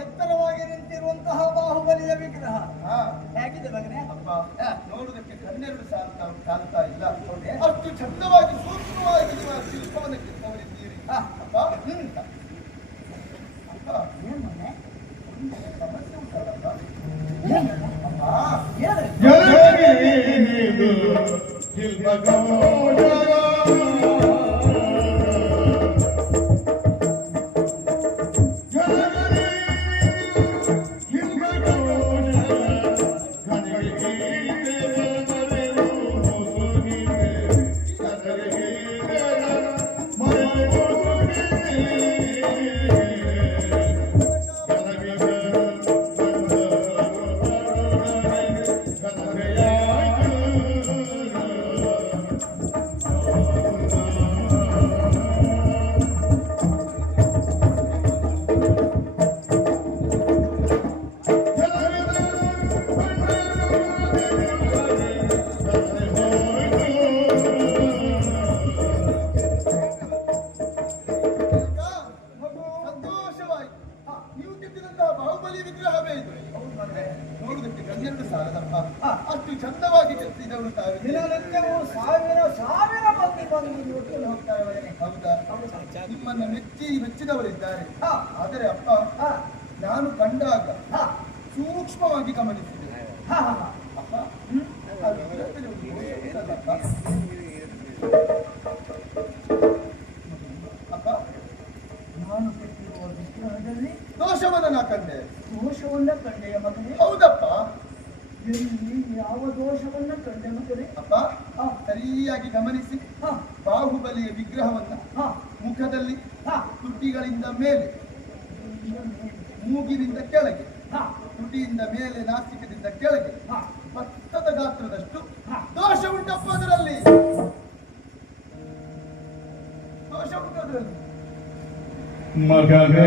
ಎತ್ತರವಾಗಿ ನಿಂತಿರುವಂತಹ ಬಾಹುಬಲಿಯ ವಿಗ್ರಹ. ಹೇಗಿದೆ ಮಗನೇ? ಅಪ್ಪ ನೋಡುವುದಕ್ಕೆ ಕನ್ನೆರಡು ಸಾಲ್ತಾ ಕಾಲ್ತಾ ಇಲ್ಲ. ಅಷ್ಟು ಚಂದವಾಗಿ ಸೂಕ್ಷ್ಮವಾಗಿ ನೀವು ಶಿಲ್ಪವನ್ನು ಕೆತ್ತವರಿದ್ದೀರಿ ಅಪ್ಪ. ಅಪ್ಪ. ಏನ್ ಮನೆ ಸಮಸ್ಯೆ ಉಂಟಲ್ಲಪ್ಪ. ಅಪ್ಪ. ಶಿಲ್ಪ ಆದರೆ ಅಪ್ಪ ಹಾ, ನಾನು ಕಂಡಾಗ ಹಾ, ಸೂಕ್ಷ್ಮವಾಗಿ ಗಮನಿಸಿದೆ ಹಾ, ಹಾ, ಹಾ. ಅಪ್ಪ ಉಂಟಲ್ಲಪ್ಪ? ಅಪ್ಪ ನಾನು ಕೆತ್ತಿರುವ ವಿಗ್ರಹದಲ್ಲಿ ದೋಷವನ್ನು ನಾ ಕಂಡೆ ದೋಷವನ್ನ ಕಂಡೆಯ ಮಗನೇ ಹೌದಪ್ಪ ಎಲ್ಲಿ ಯಾವ ದೋಷವನ್ನ ಕಂಡೆ ಮಗನೇ ಅಪ್ಪ ಹಾ, ಸರಿಯಾಗಿ ಗಮನಿಸಿ ಹಾ, ಬಾಹುಬಲಿಯ ವಿಗ್ರಹವನ್ನ ಹಾ, ಮುಖದಲ್ಲಿ ಹಾ. ತುಟಿಗಳಿಂದ ಮೇಲೆ. ಮೂಗಿನಿಂದ ಕೆಳಗೆ ಹಾ, ತುಟಿಯಿಂದ ಮೇಲೆ ನಾಸಿಕದಿಂದ ಕೆಳಗೆ ಹಾ, ಭತ್ತದ ಗಾತ್ರದಷ್ಟು ಹಾ. ದೋಷ ಉಂಟಪ್ಪ ಅದರಲ್ಲಿ ದೋಷ ಉಂಟು ಅದರಲ್ಲಿ ಮಗನೇ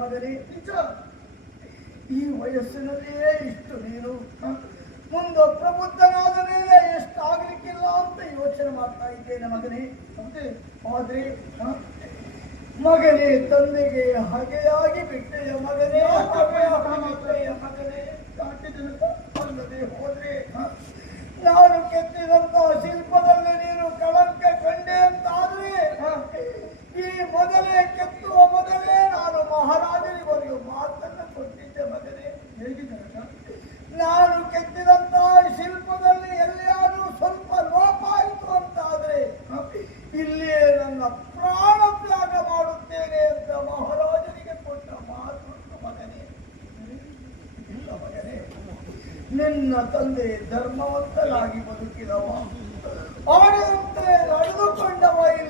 ಮಗನೇ ಈ ವಯಸ್ಸಿನಲ್ಲಿಯೇ ಇಷ್ಟು ನೀನು ಮುಂದೆ ಪ್ರಬುದ್ಧನಾದ ಮೇಲೆ ಎಷ್ಟಾಗಲಿಕ್ಕಿಲ್ಲ ಅಂತ ಯೋಚನೆ ಮಾಡ್ತಾ ಇದ್ದೇನೆ ಮಗನೇ ಆದ್ರೆ? ಮಗನೇ ತಂದೆಗೆ ಹಗೆಯಾಗಿ ಬಿಟ್ಟೆಯ ಮಗನೇ ಮಗನೇ ಹೋದ್ರೆ ಹ? ನಾನು ಕೆತ್ತಿದಂತಹ ನಿನ್ನ ತಂದೆ ಧರ್ಮವಂತನಾಗಿ ಬದುಕಿದವ. ಅವನಂತೆ ನಡೆದುಕೊಂಡವ ಇಲ್ಲಿಯವರೆಗೆ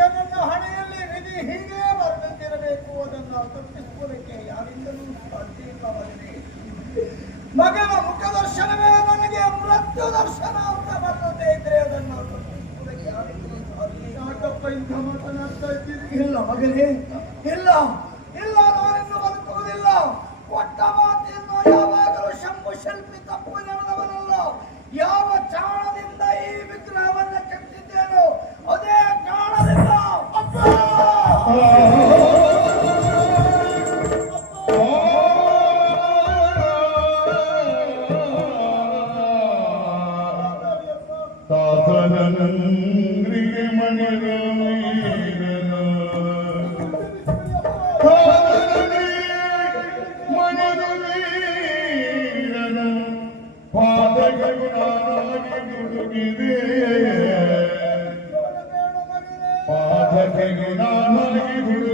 ಮನುಷ್ಯನನ್ನ ಹಣೆಯಲ್ಲಿ ವಿಧಿ ಹೀಗೆ ಬರೆದಂತಿರಬೇಕು. ಅದನ್ನು ತಪ್ಪಿಸುವುದಕ್ಕೆ ಯಾರಿಂದಲೂ ಸಾಧ್ಯವಾಗಿದೆ ಮಗನ ಮುಖ ದರ್ಶನವೇ ನನಗೆ ಮೃತ್ಯು ದರ್ಶನ ಅಂತ ಬರ್ತದೆ ಇದ್ರೆ ಅದನ್ನು ತಪ್ಪಿಸುವುದಕ್ಕೆ ಯಾರಿಂದಲೂ ಸಾಧ್ಯ ಇಂಥ ಮಾತನಾಡ್ತಾ ಇದ್ದೀರಿ? ಇಲ್ಲ ಮಗನೇ, ಇಲ್ಲ. ಕಾದನಂದ್ರಿಗೆ ಮಣಿರ ಪಾದಕ್ಕೆ ಗುಣ ಮಲಗಿ ಗುಡು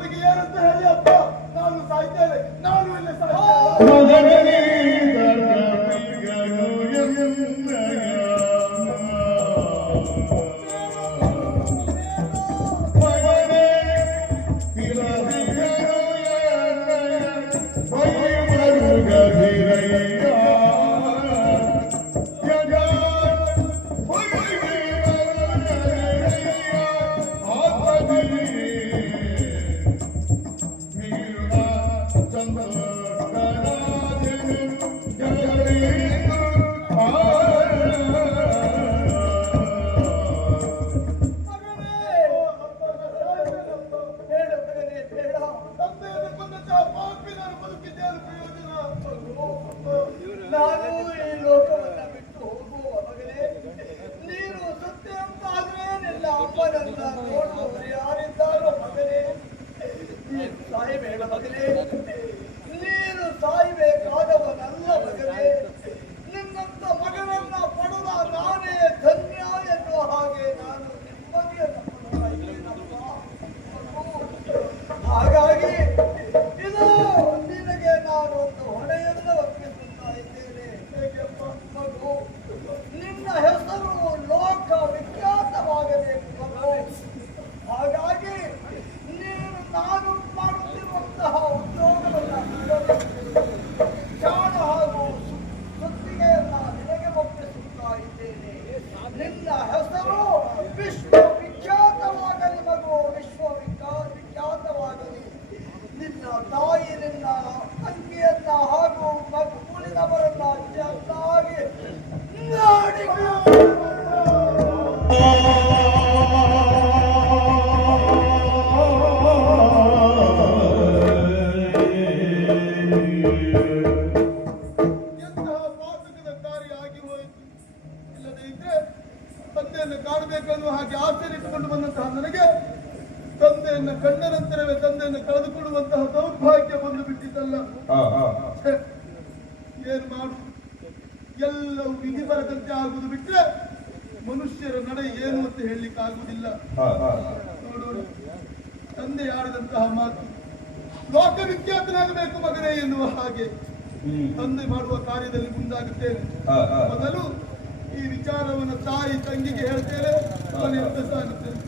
ಅವರಿಗೆ ಏನಂತ ಹೇಳಿ ಅಪ್ಪ ನಾನು ಸಾಯ್ತೇನೆ. ನಾನು ಬಂದಂತಹ ನನಗೆ ತಂದೆಯನ್ನು ಕಂಡ ನಂತರವೇ ತಂದೆಯನ್ನು ಕಳೆದುಕೊಳ್ಳುವಂತಹ ದೌರ್ಭಾಗ್ಯ ಬಂದು ಬಿಟ್ಟಿದ್ದಲ್ಲ. ಏನು ಮಾಡು? ಎಲ್ಲವೂ ವಿಧಿ ಬರದಂತೆ ಆಗುವುದು ಬಿಟ್ರೆ ಮನುಷ್ಯರ ನಡೆ ಏನು ಅಂತ ಹೇಳಲಿಕ್ಕೆ ಆಗುವುದಿಲ್ಲ. ನೋಡೋಣ ತಂದೆ ಆಡಿದಂತಹ ಮಾತು ಲೋಕವಿಖ್ಯಾತನಾಗಬೇಕು ಮಗನೇ ಎನ್ನುವ ಹಾಗೆ ತಂದೆ ಮಾಡುವ ಕಾರ್ಯದಲ್ಲಿ ಮುಂದಾಗುತ್ತೇನೆ. ಮೊದಲು ಈ ವಿಚಾರವನ್ನು ತಾಯಿ ತಂಗಿಗೆ ಹೇಳ್ತೇವೆ. ನಾನು ಎಂತ ಸಾಗುತ್ತೇನೆ